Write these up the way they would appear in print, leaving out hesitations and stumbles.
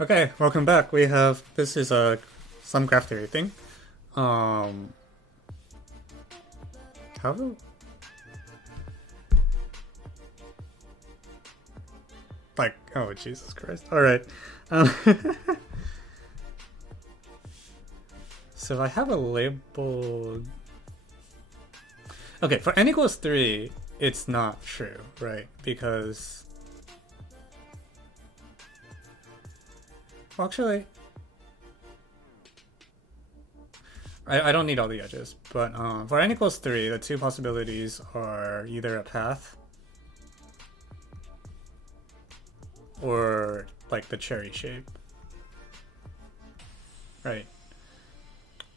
Okay, welcome back. This is a some graph theory thing. Um, how do oh Jesus Christ! All right. Um, so I have a label. Okay, for n equals 3, it's not true, right? Because well, actually, I don't need all the edges, but for n equals 3, the two possibilities are either a path or like the cherry shape, right?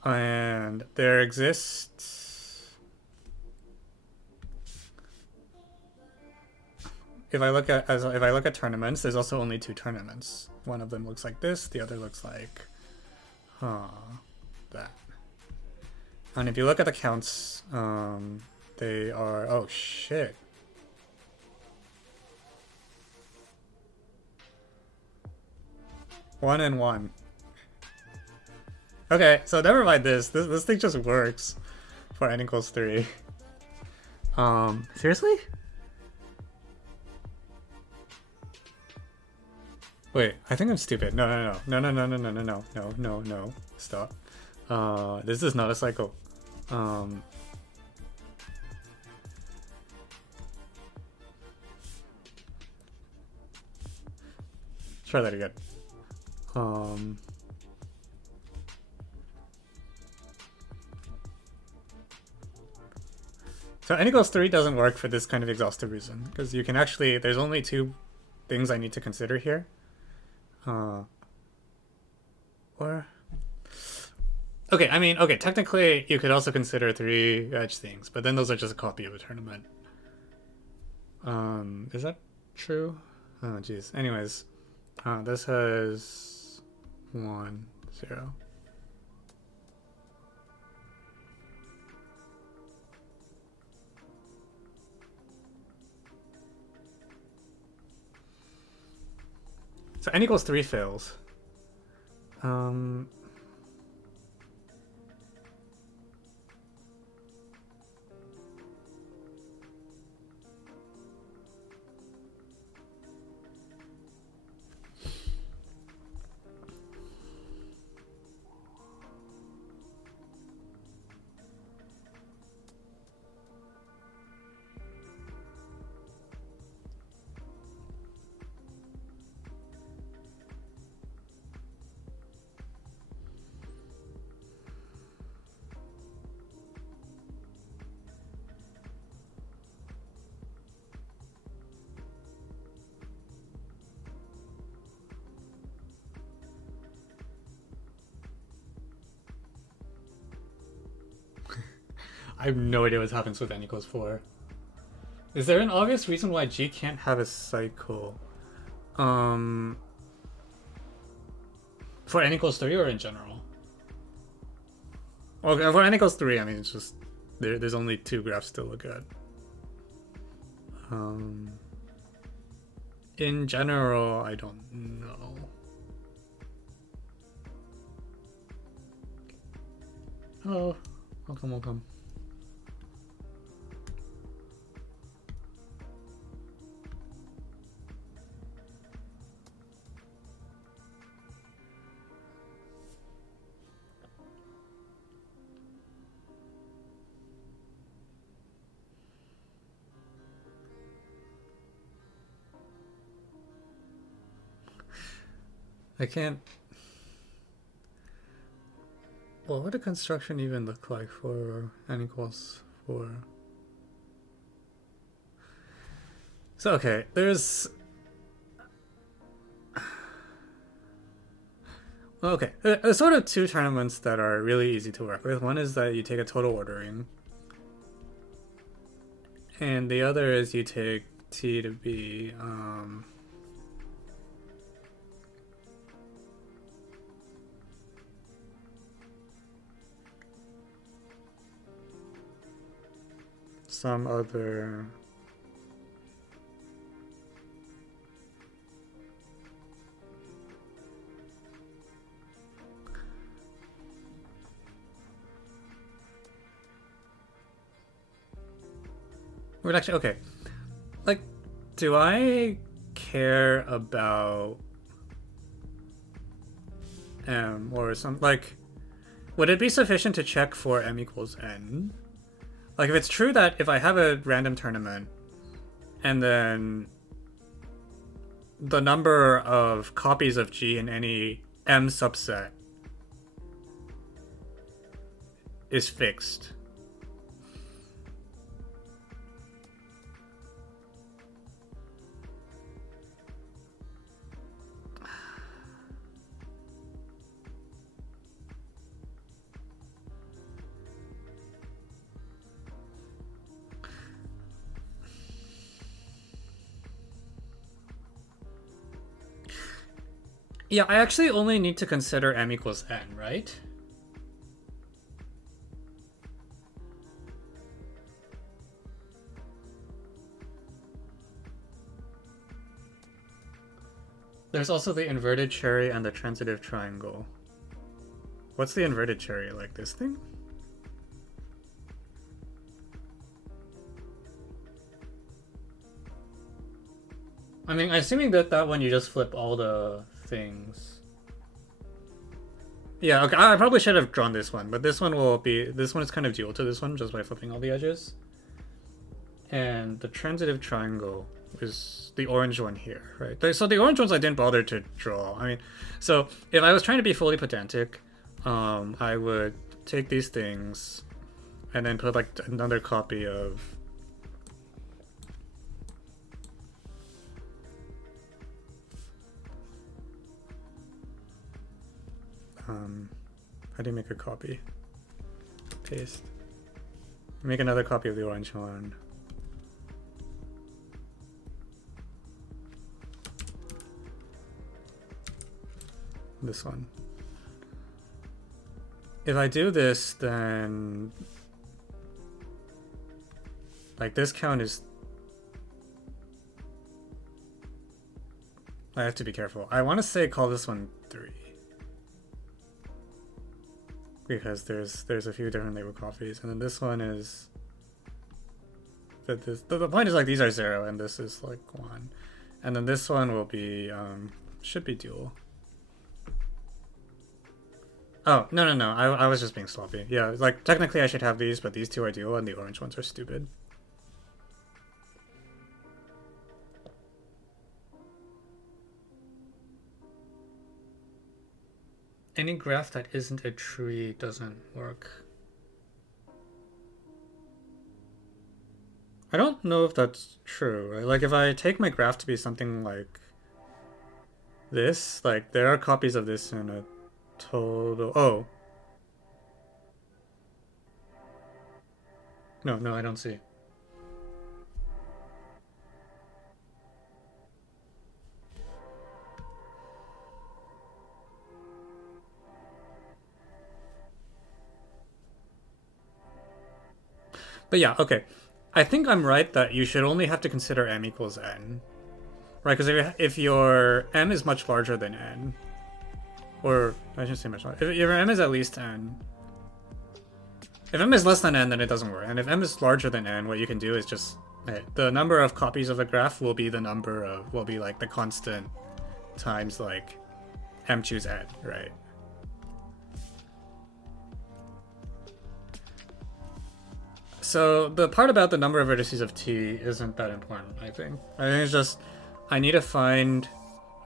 And there exists. If I look at tournaments, there's also only two tournaments. One of them looks like this, the other looks like that. And if you look at the counts, they are oh shit. One and one. Okay, so never mind this. This thing just works for n equals 3. Seriously? Wait, I think I'm stupid. No. Stop. This is not a cycle. Try that again. So n equals 3 doesn't work for this kind of exhaustive reason, because you can actually, there's only two things I need to consider here. Or okay, I mean, okay, technically you could also consider 3 edge things, but then those are just a copy of a tournament. Is that true? Oh jeez. Anyways, this has 1, 0. So n equals 3 fails. I have no idea what happens with n equals 4. Is there an obvious reason why G can't have a cycle? For n equals 3 or in general? Okay, for n equals 3, I mean, it's just, there's only 2 graphs to look at. In general, I don't know. Hello. Welcome. I can't. Well, what would a construction even look like for n equals 4? So, okay, there's. Okay, there's sort of two tournaments that are really easy to work with. One is that you take a total ordering, and the other is you take T to be. Some other We're actually okay. Like, do I care about M or some like? Would it be sufficient to check for M equals N? Like, if it's true that if I have a random tournament and then the number of copies of G in any M subset is fixed. Yeah, I actually only need to consider M equals N, right? There's also the inverted cherry and the transitive triangle. What's the inverted cherry? Like this thing? I mean, assuming that one you just flip all the things. Yeah, okay, I probably should have drawn this one, but this one is kind of dual to this one just by flipping all the edges. And the transitive triangle is the orange one here, right? So the orange ones I didn't bother to draw. I mean, so if I was trying to be fully pedantic, I would take these things and then put like another copy of how do you make a copy? Paste. Make another copy of the orange one. This one. If I do this, then like this count is, I have to be careful. I want to say call this one 3 because there's a few different label copies, and then this one is that the point is like these are 0 and this is like 1, and then this one will be should be dual. Oh, no. I was just being sloppy. Yeah, like technically I should have these, but these two are dual and the orange ones are stupid. Any graph that isn't a tree doesn't work. I don't know if that's true, right? Like if I take my graph to be something like this, like there are copies of this in a total. Oh. No, I don't see. But yeah, okay. I think I'm right that you should only have to consider M equals N. Right, because if your M is much larger than N, or I shouldn't say much larger, if your M is at least N, if M is less than N, then it doesn't work. And if M is larger than N, what you can do is just, the number of copies of the graph will be like the constant times like M choose N, right? So the part about the number of vertices of T isn't that important, I think. I think it's just, I need to find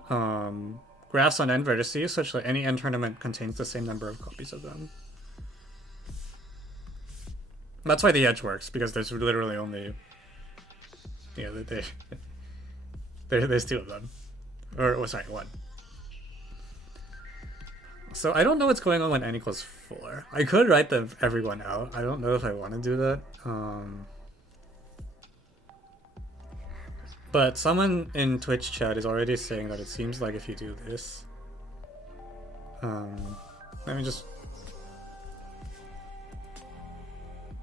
graphs on n vertices such that any n tournament contains the same number of copies of them. That's why the edge works, because there's literally only, yeah, there's 2 of them. Or sorry, 1. So I don't know what's going on when n equals 4. I could write everyone out. I don't know if I want to do that. But someone in Twitch chat is already saying that it seems like if you do this, let me just,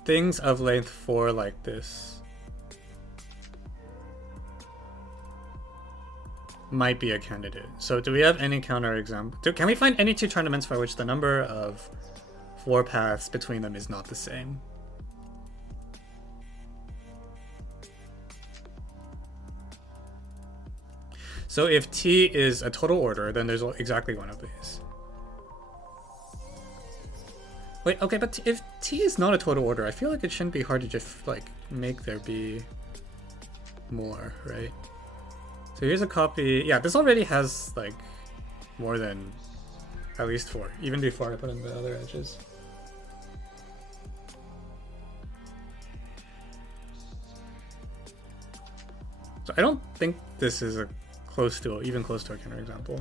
things of length 4 like this might be a candidate. So do we have any counterexample? Can we find any 2 tournaments for which the number of 4 paths between them is not the same? So if T is a total order, then there's exactly one of these. Wait, okay, but if T is not a total order, I feel like it shouldn't be hard to just like make there be more, right? So here's a copy. Yeah, this already has like more than at least 4, even before I put in the other edges. So I don't think this is a even close to a counterexample.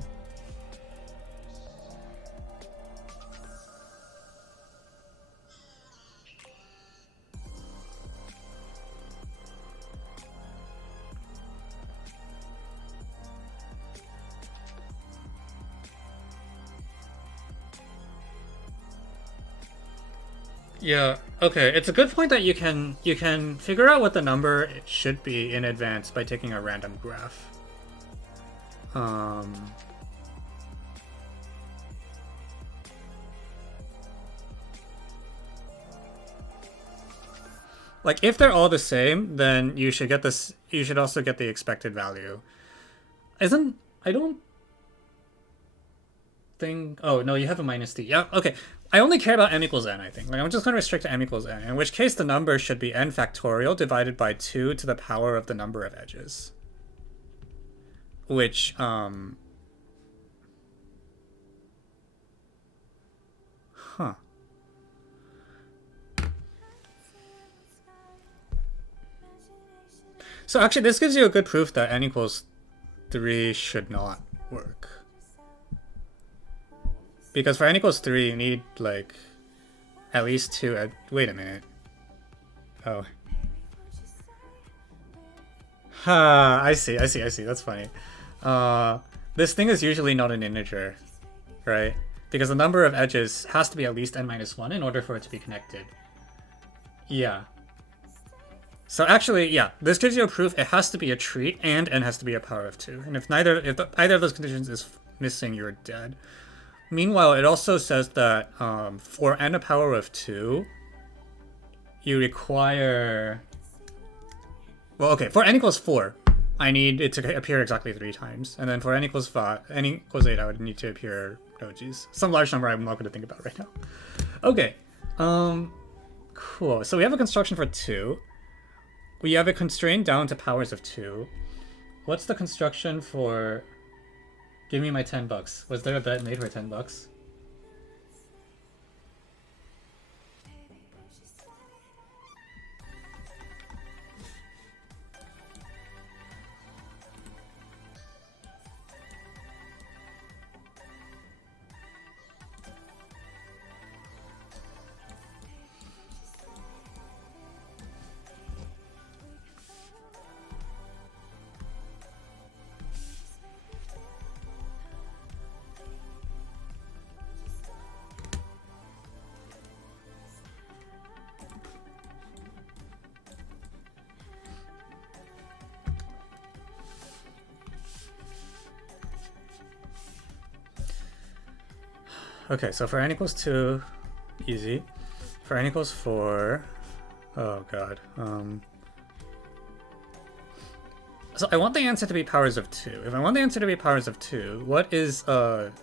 Yeah, okay. It's a good point that you can figure out what the number it should be in advance by taking a random graph. Like if they're all the same, then you should get this. You should also get the expected value. I don't think. Oh no, you have a minus d. Yeah, okay. I only care about m equals n, I think. Like, I'm just going to restrict to m equals n, in which case the number should be n factorial divided by 2 to the power of the number of edges. Which, huh. So actually, this gives you a good proof that n equals 3 should not work. Because for n equals 3, you need, like, at least 2... Wait a minute. Oh. Ha, I see. That's funny. This thing is usually not an integer, right? Because the number of edges has to be at least n minus 1 in order for it to be connected. Yeah. So actually, yeah, this gives you a proof it has to be a tree and n has to be a power of 2. And if either of those conditions is missing, you're dead. Meanwhile, it also says that for n a power of 2, you require... Well, okay, for n equals 4, I need it to appear exactly 3 times. And then for n equals 5, n equals 8, I would need to appear... Oh, geez. Some large number I'm not going to think about right now. Okay. Cool. So we have a construction for 2. We have it constrained down to powers of 2. What's the construction for... Give me my $10. Was there a bet made for $10? Okay, so for n equals 2, easy. For n equals 4, oh god. So I want the answer to be powers of 2. If I want the answer to be powers of 2, what is a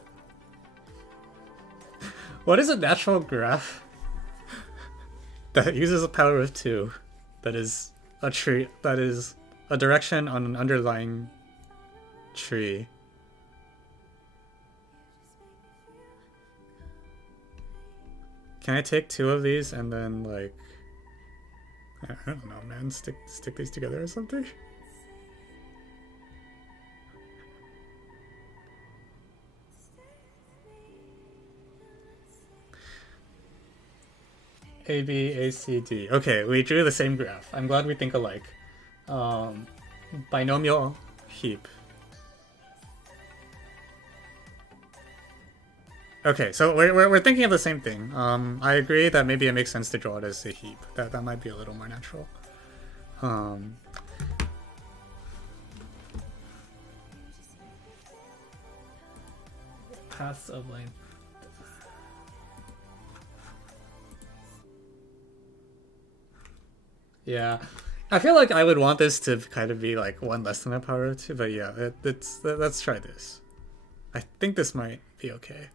natural graph that uses a power of 2 that is a tree, that is a direction on an underlying tree? Can I take 2 of these and then, like, I don't know, man, stick these together or something? A, B, A, C, D. Okay, we drew the same graph. I'm glad we think alike. Binomial heap. Okay, so we're thinking of the same thing. I agree that maybe it makes sense to draw it as a heap. That might be a little more natural. Paths of length. Yeah. I feel like I would want this to kind of be like 1 less than a power of 2, but yeah, let's try this. I think this might be okay.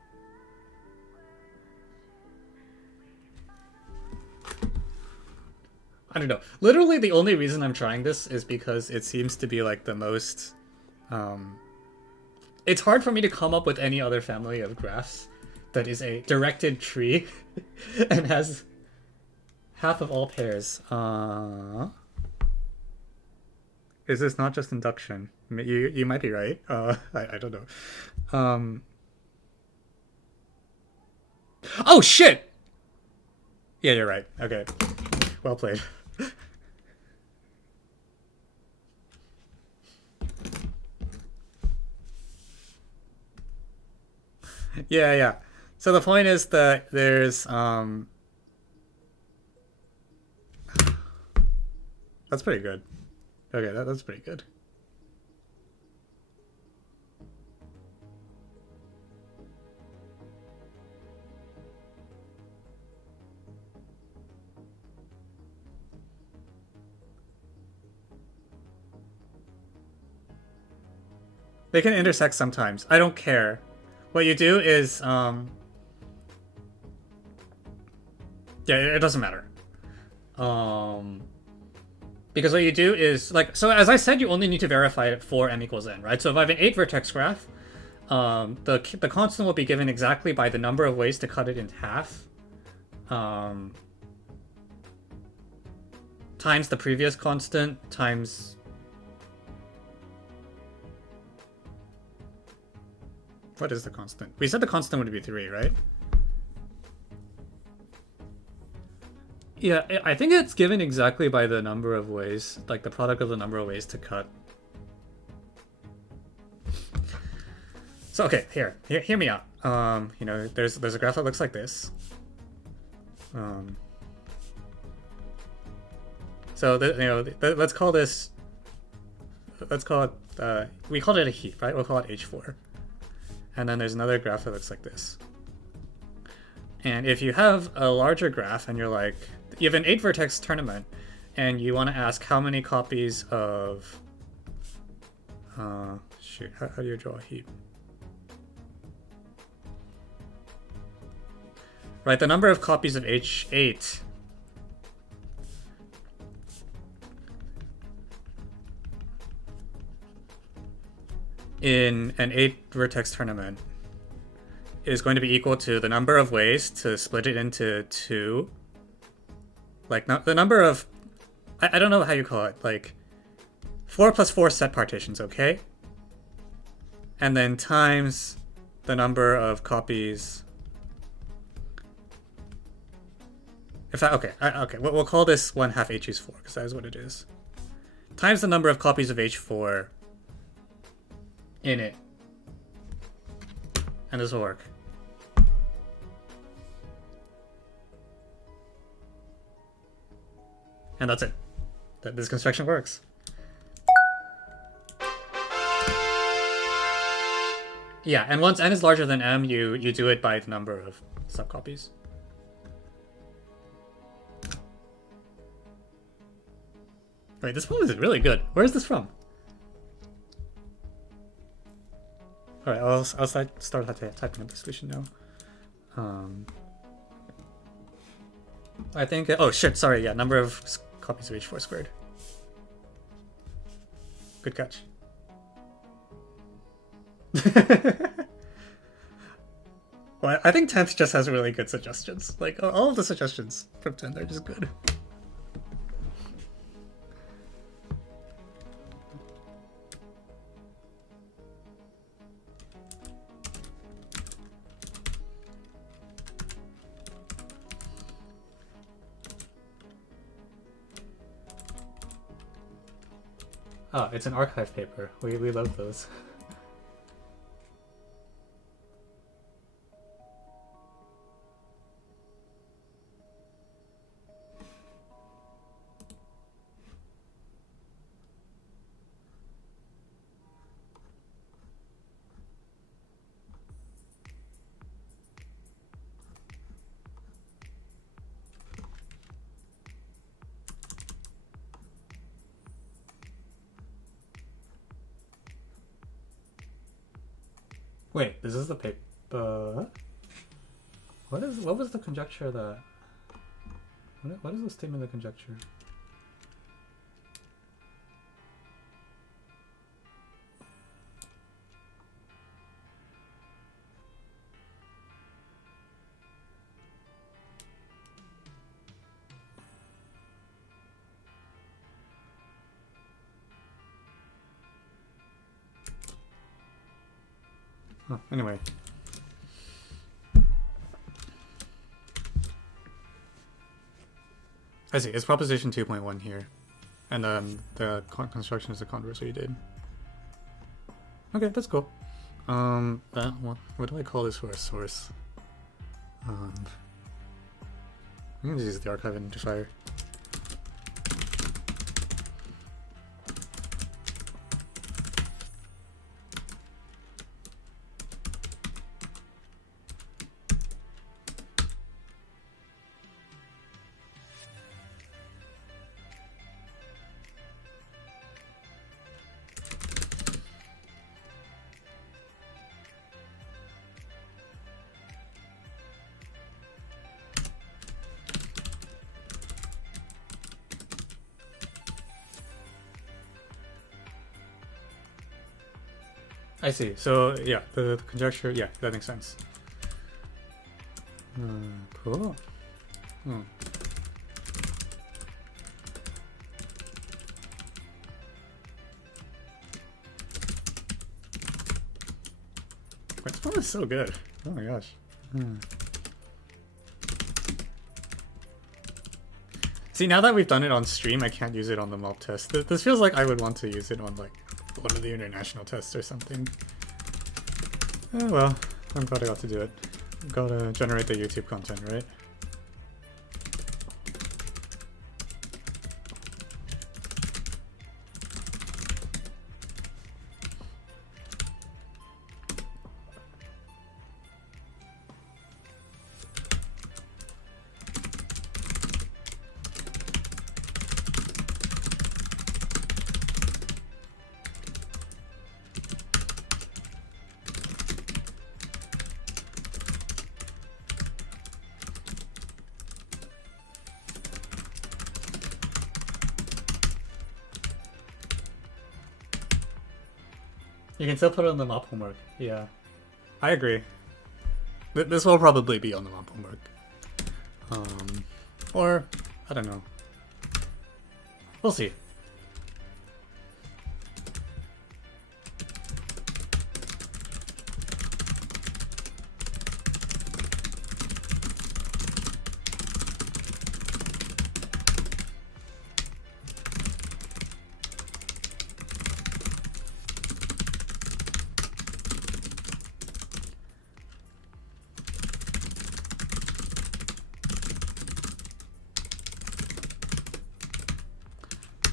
I don't know. Literally, the only reason I'm trying this is because it seems to be like the most... It's hard for me to come up with any other family of graphs that is a directed tree and has half of all pairs. Is this not just induction? You might be right. I don't know. Oh shit! Yeah, you're right. Okay. Well played. Yeah. So the point is that there's that's pretty good. Okay, that's pretty good. They can intersect sometimes. I don't care. What you do is yeah, it doesn't matter. Because what you do is, like, so as I said, you only need to verify it for m equals n, right? So if I have an 8 vertex graph, the constant will be given exactly by the number of ways to cut it in half, times the previous constant times... What is the constant? We said the constant would be 3, right? Yeah, I think it's given exactly by the number of ways, like the product of the number of ways to cut. So okay, hear me out. You know, there's a graph that looks like this. So let's call this. Let's call it. We called it a heap, right? We'll call it H4. And then there's another graph that looks like this. And if you have a larger graph and you're like, you have an 8 vertex tournament and you want to ask how many copies of, shoot, how do you draw a heap? Right, the number of copies of H8 in an 8 vertex tournament is going to be equal to the number of ways to split it into 2. Like, not the number of... I don't know how you call it. Like, 4 plus 4 set partitions, okay? And then times the number of copies... Okay, we'll call this 1/2 H4, because that is what it is. Times the number of copies of H4 in it. And this will work. And that's it. This construction works. Yeah, and once n is larger than m, you do it by the number of subcopies. Wait, this poem is really good. Where is this from? Alright, I'll start typing up the solution now. I think... Oh shit, sorry, yeah, number of copies of H4 squared. Good catch. Well, I think 10th just has really good suggestions. Like, all of the suggestions from 10th are just good. Oh, it's an archive paper. We love those. Wait, this is the paper. What was the conjecture that? What is the statement of conjecture? Oh, anyway. I see. It's proposition 2.1 here. And the construction is the converse you did. Okay, that's cool. What do I call this for a source? I'm gonna use the archive identifier. I see. So yeah, the conjecture. Yeah, that makes sense. Cool. This one is so good. Oh my gosh. See, now that we've done it on stream, I can't use it on the mob test. This feels like I would want to use it on like one of the international tests or something. Oh well, I'm glad I got to do it. Gotta generate the YouTube content, right? You can still put it on the mob homework. Yeah, I agree. This will probably be on the mob homework. Or, I don't know. We'll see.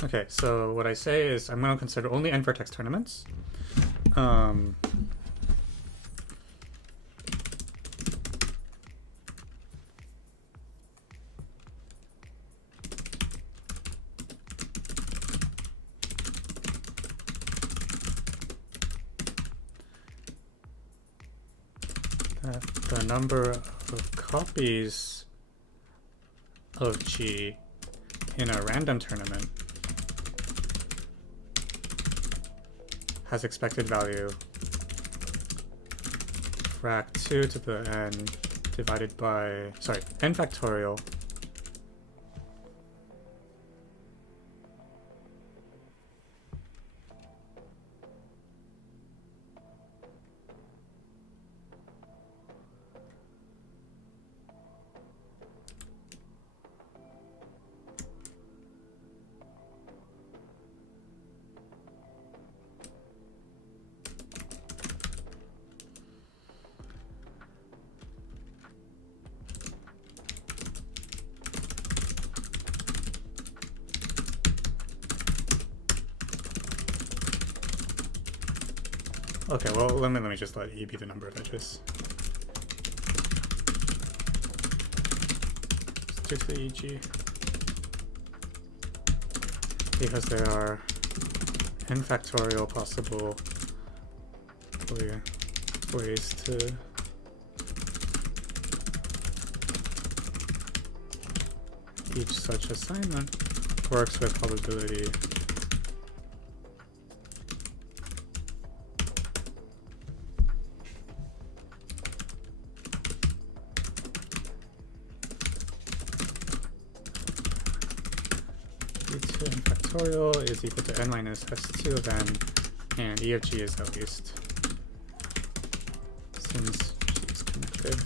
Okay, so what I say is I'm going to consider only n-vertex tournaments. That the number of copies of G in a random tournament has expected value frac 2 to the n divided by, sorry, n factorial Okay, well, let me just let E be the number of edges. Just 2 to the EG. Because there are n factorial possible ways to each such assignment works with probability. E2 n factorial is equal to n minus s2 of n, and E of g is at least, since g is connected.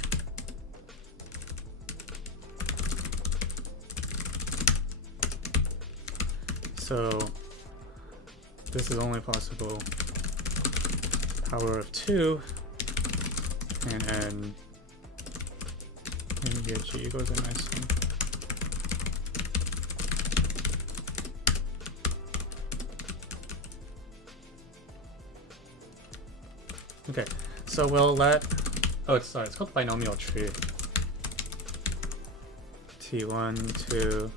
So this is only possible power of 2 and n and E of g goes in nicely. Okay, so we'll let, oh, it's called binomial tree. T1, 2.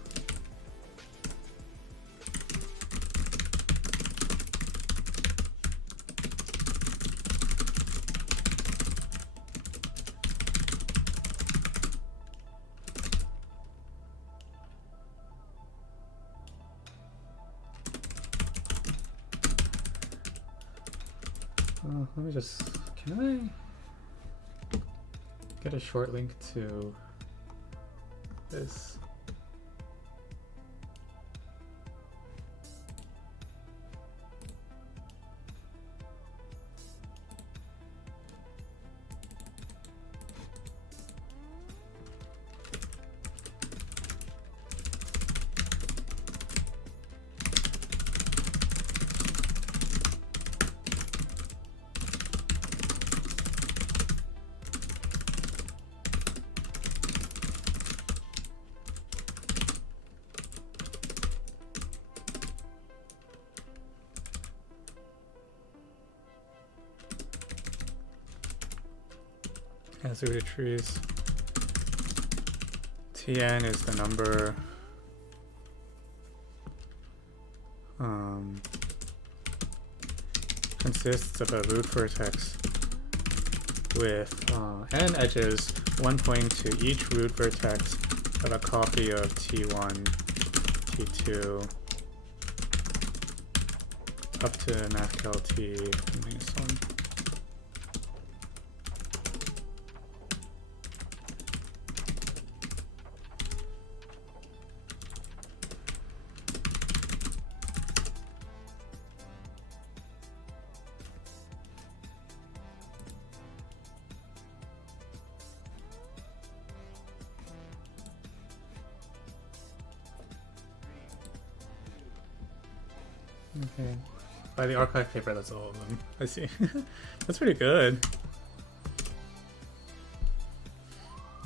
Let me just, can I get a short link to this? Rooted trees. Tn is the number consists of a root vertex with n edges, one pointing to each root vertex of a copy of T1, T2, up to MathCal T minus 1. Okay. By the archive paper, that's all of them. I see. That's pretty good.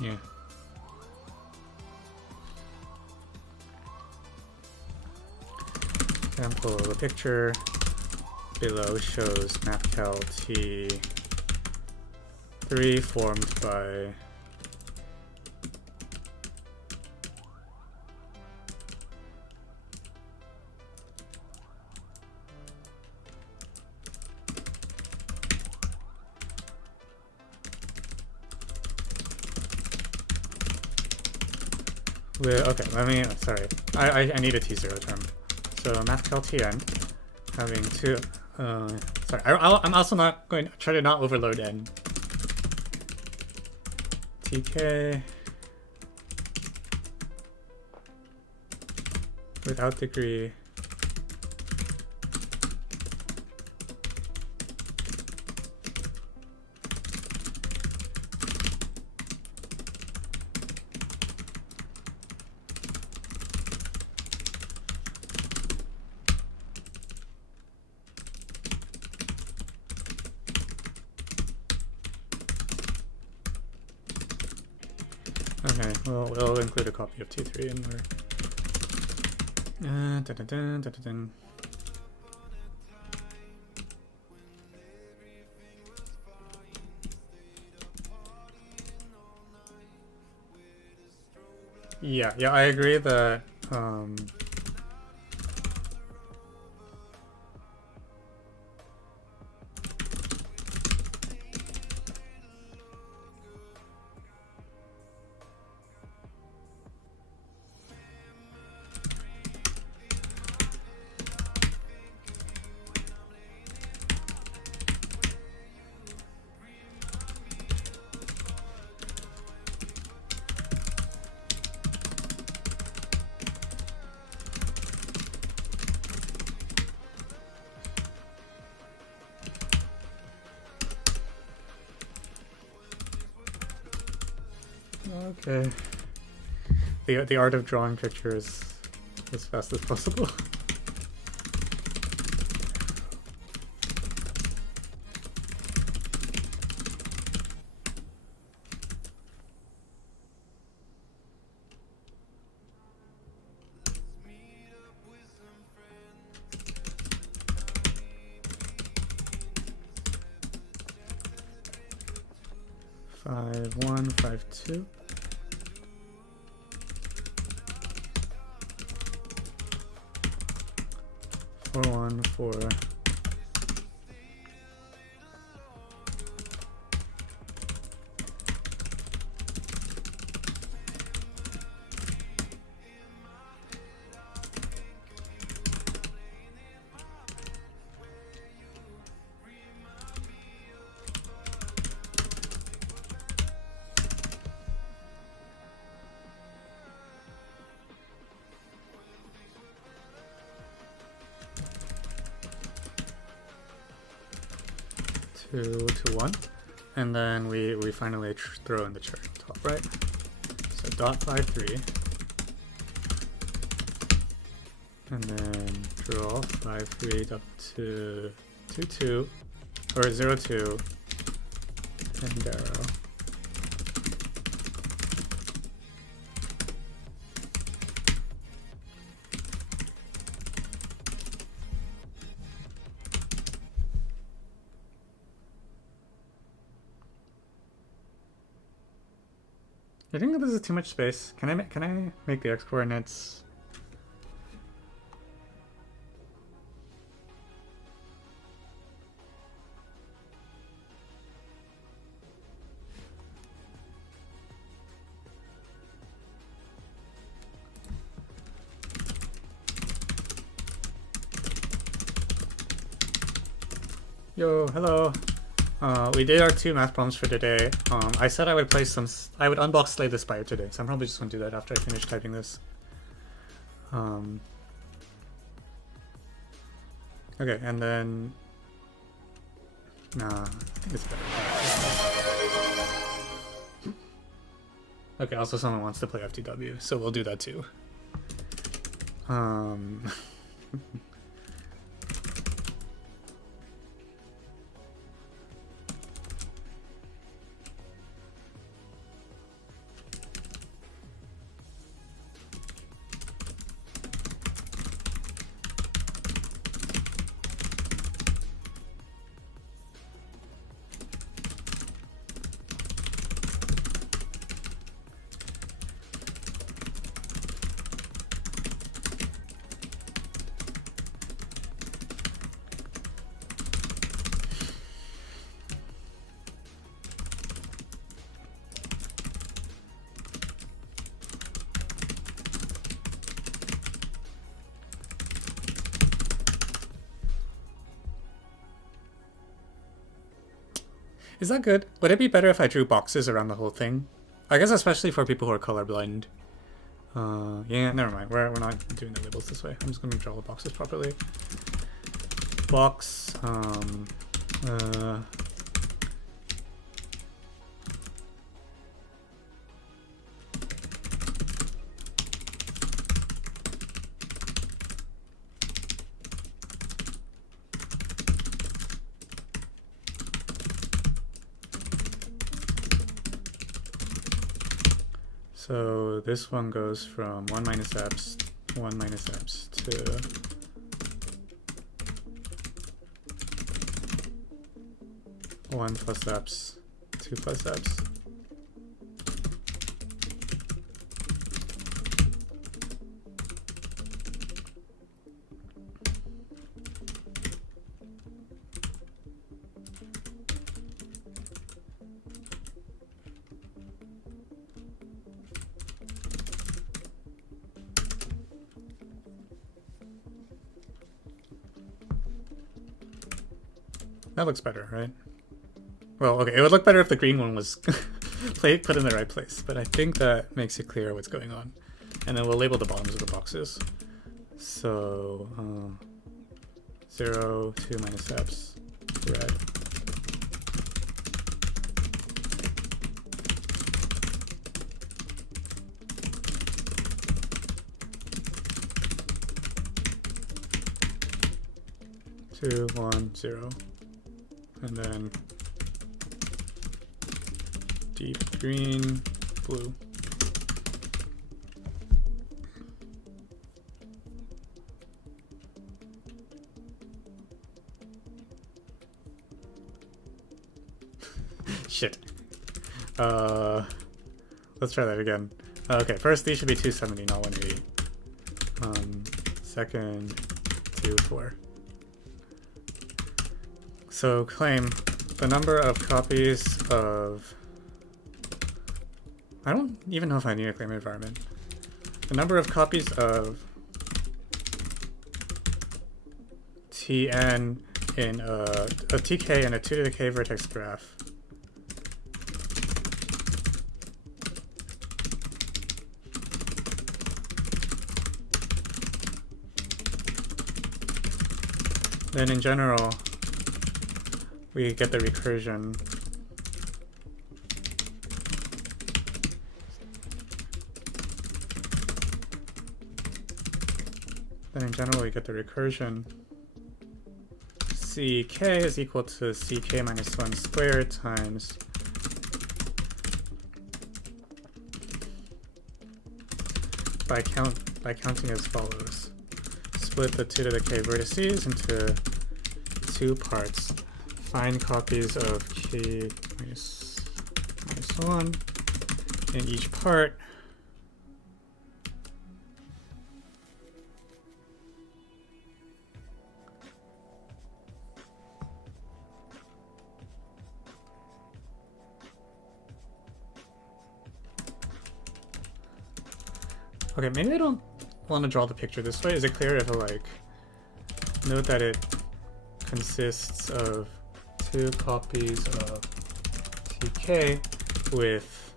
Yeah. Example, the picture below shows MathCal T3 formed by okay, let me, sorry, I need a T0 term. So MathCal Tn having two, sorry, I'm also not going to try to not overload n. Tk without degree Okay, well, we'll include a copy of T3 in there. Yeah, I agree that Okay. The art of drawing pictures as fast as possible. Five, 1, 5, 2. 4, 1, 4. Two to 1, and then we finally throw in the cherry on top, right? So dot 5, 3, and then draw 5, 3 up to 2, 2, or 0, 2, and arrow. I think this is too much space. Can I make the x coordinates? Yo, hello. We did our 2 math problems for today. I said I would play I would unbox Slay the Spire today, so I'm probably just going to do that after I finish typing this. Okay, and then... Nah, I think it's better. Okay, also someone wants to play FTW, so we'll do that too. Is that good? Would it be better if I drew boxes around the whole thing? I guess especially for people who are colorblind. Yeah, never mind. We're not doing the labels this way. I'm just going to draw the boxes properly. Box, so this one goes from 1 minus eps to 1 plus eps, 2 plus eps. That looks better, right? Well, okay, it would look better if the green one was put in the right place, but I think that makes it clear what's going on. And then we'll label the bottoms of the boxes. So, 0, 2 minus eps, red. 2, 1, 0. And then deep green, blue. Shit. Let's try that again. Okay, first these should be 270, not 180. Second, 2, 4. So claim the number of copies of... I don't even know if I need a claim environment. The number of copies of Tn in a TK and a 2 to the k vertex graph. Then in general, we get the recursion. Then in general, we get the recursion. Ck is equal to ck minus 1 squared times by counting as follows. Split the 2 to the k vertices into 2 parts. Find copies of k minus 1 in each part. Okay, maybe I don't want to draw the picture this way. Is it clear if I like note that it consists of 2 copies of TK with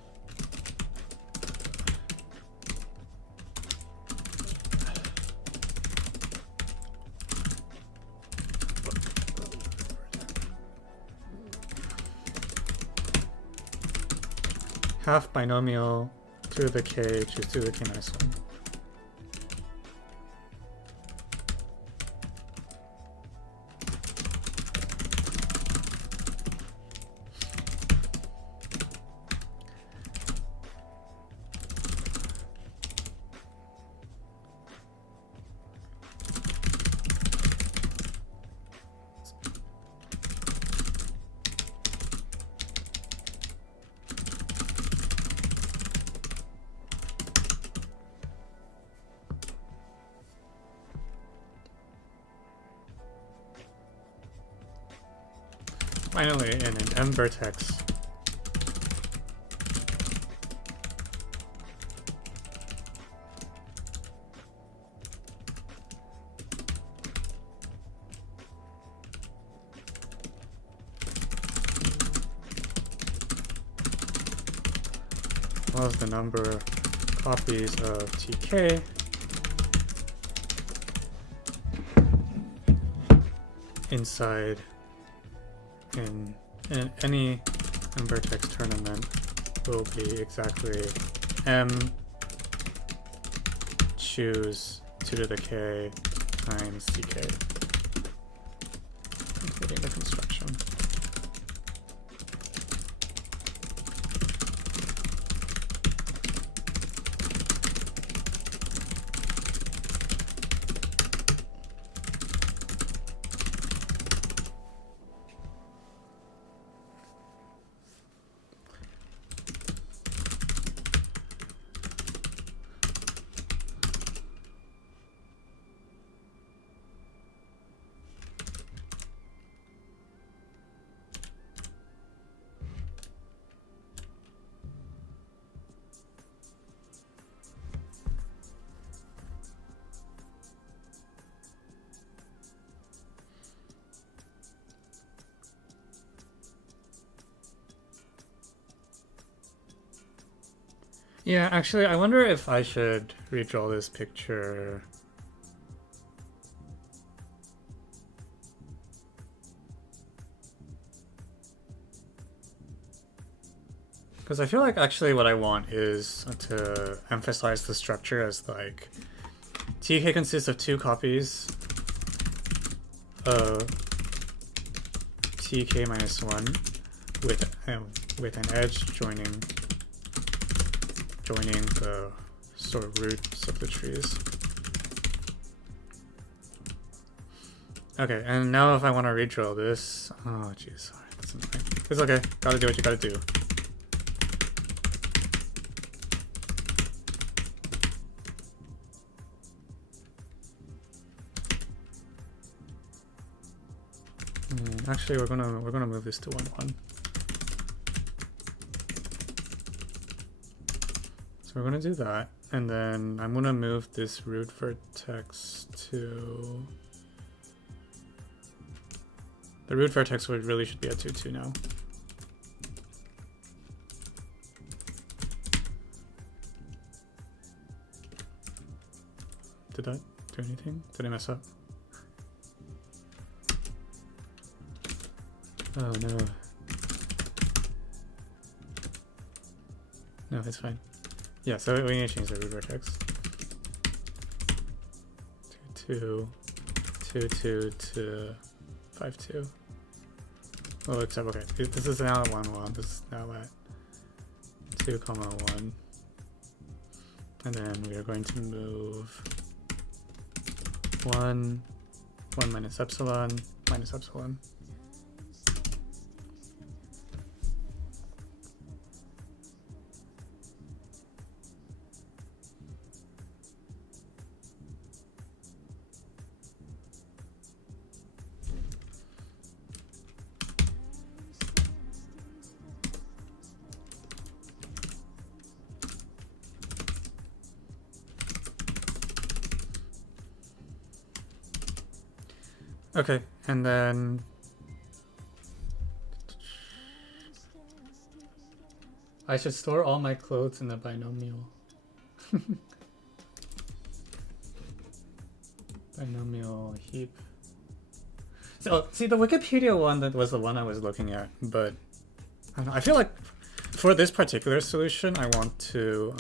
half binomial 2 to the k, which is 2 to the k minus 1. Finally, in an M vertex, was the number of copies of TK inside in any M vertex tournament will be exactly M choose 2 to the k times TK, completing the construction. Yeah, actually, I wonder if I should redraw this picture. Because I feel like actually what I want is to emphasize the structure as like TK consists of 2 copies of tk minus 1 with an edge joining the sort of roots of the trees. Okay, and now if I want to redrill this, oh jeez, sorry, that's annoying. It's okay, gotta do what you gotta do. Actually, we're gonna move this to 1, 1. So we're gonna do that, and then I'm gonna move this root vertex to. The root vertex really should be at 2, 2 now. Did that do anything? Did I mess up? Oh no. No, it's fine. Yeah, so we need to change the root vertex. 2, 2, 2, 2 to 5, 2. Oh, except, okay, this is now at 1, 1. This is now at 2, 1. And then we are going to move 1 minus epsilon, minus epsilon. Okay, and then I should store all my clothes in the binomial. Binomial heap. So, see, the Wikipedia one, that was the one I was looking at, but I don't know, I feel like for this particular solution, I want to,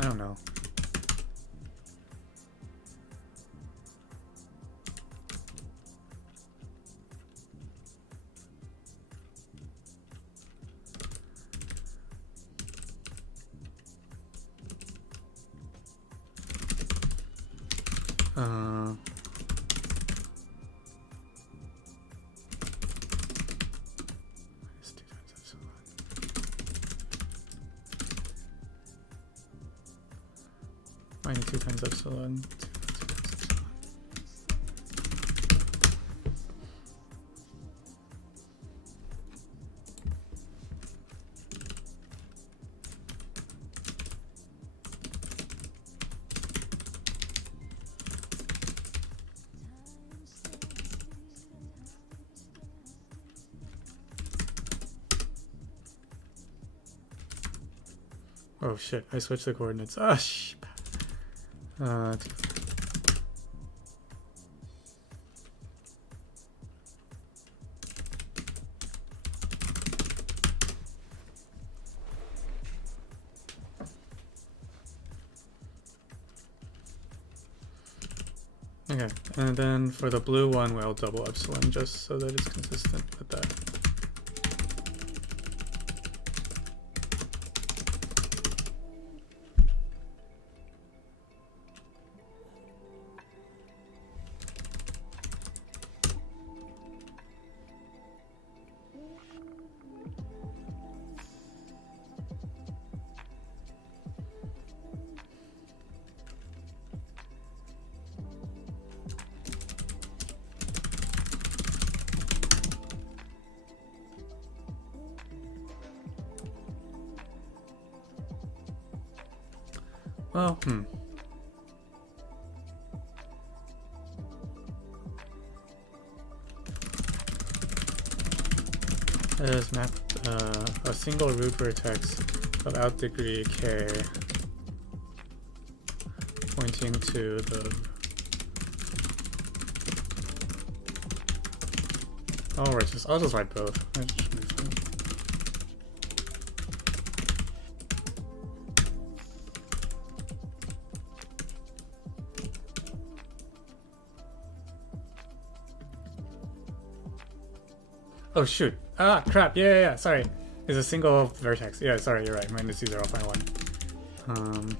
I don't know. Minus 2 times epsilon. Oh shit, I switched the coordinates. Ah, shit. Okay, and then for the blue one, we'll double epsilon just so that it's consistent with that. Well, There's a single root vertex of out degree k pointing to the. Oh, I'll just write both. Oh shoot. Ah, crap. Yeah. Sorry. It's a single vertex. Yeah, sorry, you're right. My indices are off by 1.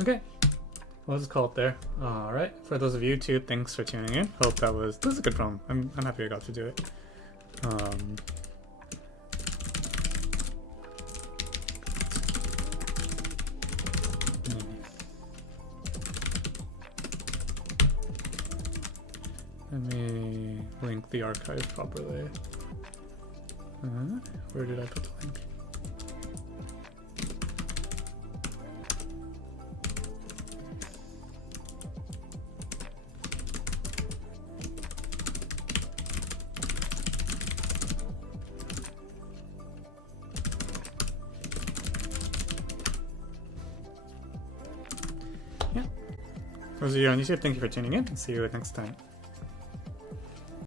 Okay. We'll just call it there. Alright. For those of you too, thanks for tuning in. Hope that was... This is a good problem. I'm happy I got to do it. Let me link the archive properly. Where did I put the link? Yeah. Those of you on YouTube, thank you for tuning in. See you next time.